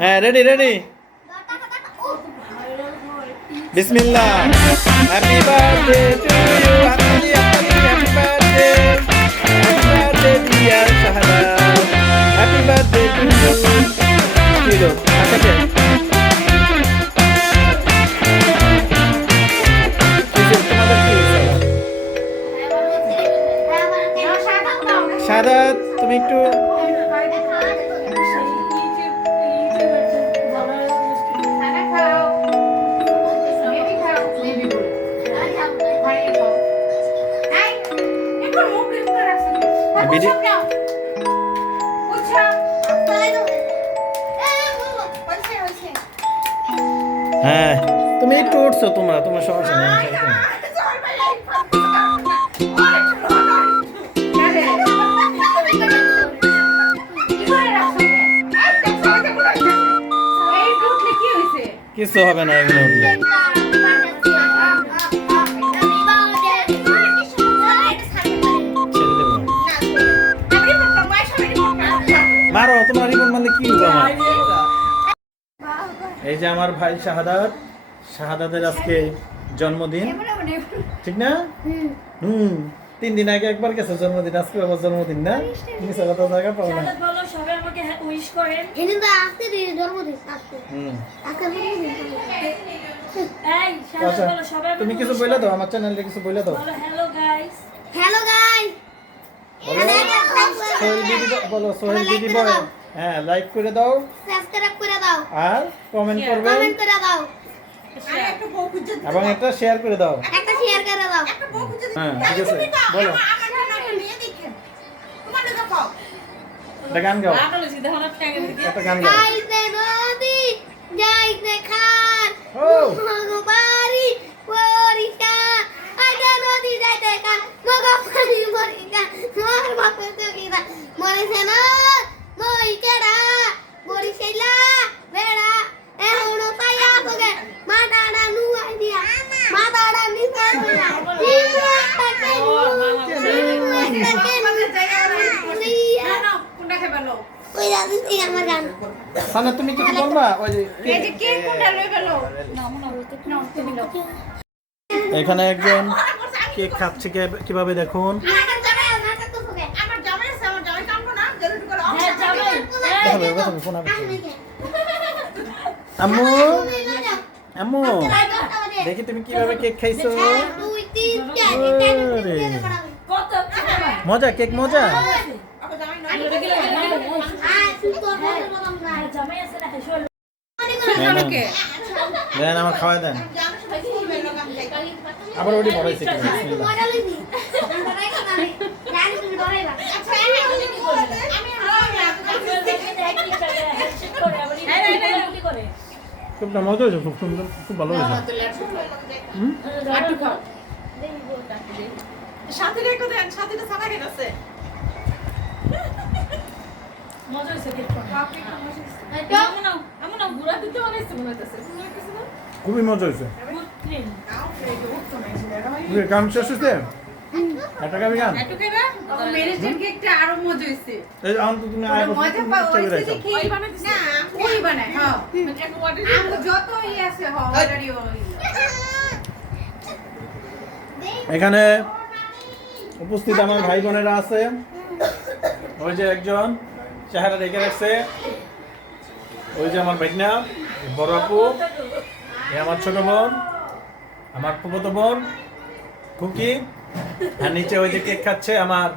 হ্যাঁ ready ready বিসমিল্লাহ happy birthday to you হাততালি happy birthday dear Shahada happy birthday to you কি হলো আচ্ছা শাহাদা তুমি একটু হ্যাঁ তুমি একটু উঠছো তোমার সমস্যা নেই কিছু হবে না এগুলো উঠলে মারো তোমার রিবন মানে কি হলো আমার এই যে আমার ভাই শাহাদাতের আজকে জন্মদিন ঠিক না 3 দিন আগে একবার গেছে জন্মদিন আজকে আবার জন্মদিন না তুমি সারাটা জায়গা পাও না বলো সবাই আমাকে উইশ করেন এদিন তো আজকে জন্মদিন আজকে এই শাহাদাত বলো সবাই তুমি কিছু বলে দাও আমার চ্যানেলে কিছু বলে দাও বলো হ্যালো গাইস সোহেল দিদি বলো সোহেল দিদি বলো হ্যাঁ লাইক করে দাও সাবস্ক্রাইব করে দাও আর কমেন্ট করবে কমেন্ট করে দাও এবং একটা শেয়ার করে দাও একটা শেয়ার করে দাও হ্যাঁ ঠিক আছে বলো একটা গান গাও একটা গান গাও যাইতে নদী যাইতে খান ও মগবাড়ি পরিকা আইতে নদী যাইতে খান মগবাড়ি পরিকা মোর বাপে তো কিনা মরেছে না মই কেডা বরিশাইলা বেড়া এখন পাইয়া বগে মাদাড়া নুয়াই দিয়া মাদাড়া নিতে দিয়া সানা তুমি কিছু বলবা ওই যে এখানে একজন কেক খাচ্ছে কিভাবে দেখুন আম্মু আম্মু দেখি তুমি কিভাবে কেক খাইছো মজা কেক মজা দেন আমার খাওয়াই দেন আবার ওটি বড়াইছে খুব মজা হয়েছে খুব সুন্দর খুব ভালো হয়েছে সাথীরা একটু দেন সাথীরা সাদা খেতেছে মজা হইছে কেকটা আমু না গুড়া দিতে বানাইছে মনে হইতাছে খুবই মজা হয়েছে গুড ক্রিম গান শেষ হয়েছে একটা গাবি গান একটু কেনা মেরেজের কেকটা আরো মজা হইছে এই আন্ত তুমি আয় মজা পাওয়া হইছে কি ওই বানাইছে না ওই বানায় হ্যাঁ আমি যত আছে অলরেডি এখানে উপস্থিত আমার ভাই বোনেরা আছে ওই যে একজন চেহারা রেখে রাখছে ওই যে আমার ভাইনা বড় আপু আমার ছোট বোন আমার ফুফাতো বোন খুকি আর নিচে ওই যে কেক খাচ্ছে আমার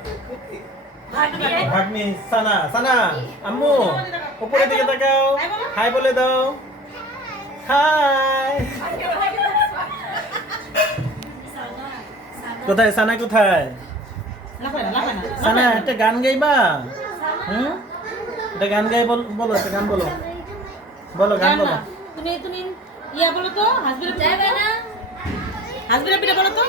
ভাগ্নি সানা আম্মু উপরের দিকে তাকাও হাই বলে দাও হাই কোথায় সানা কোথায় সানা একটা গান গাইবা একটা গান গাই বলো একটা গান বলো গান বলো তুমি ইয়া বলো তো হাসবিরা যাবে না হাসবিরা পিঠা বলো তো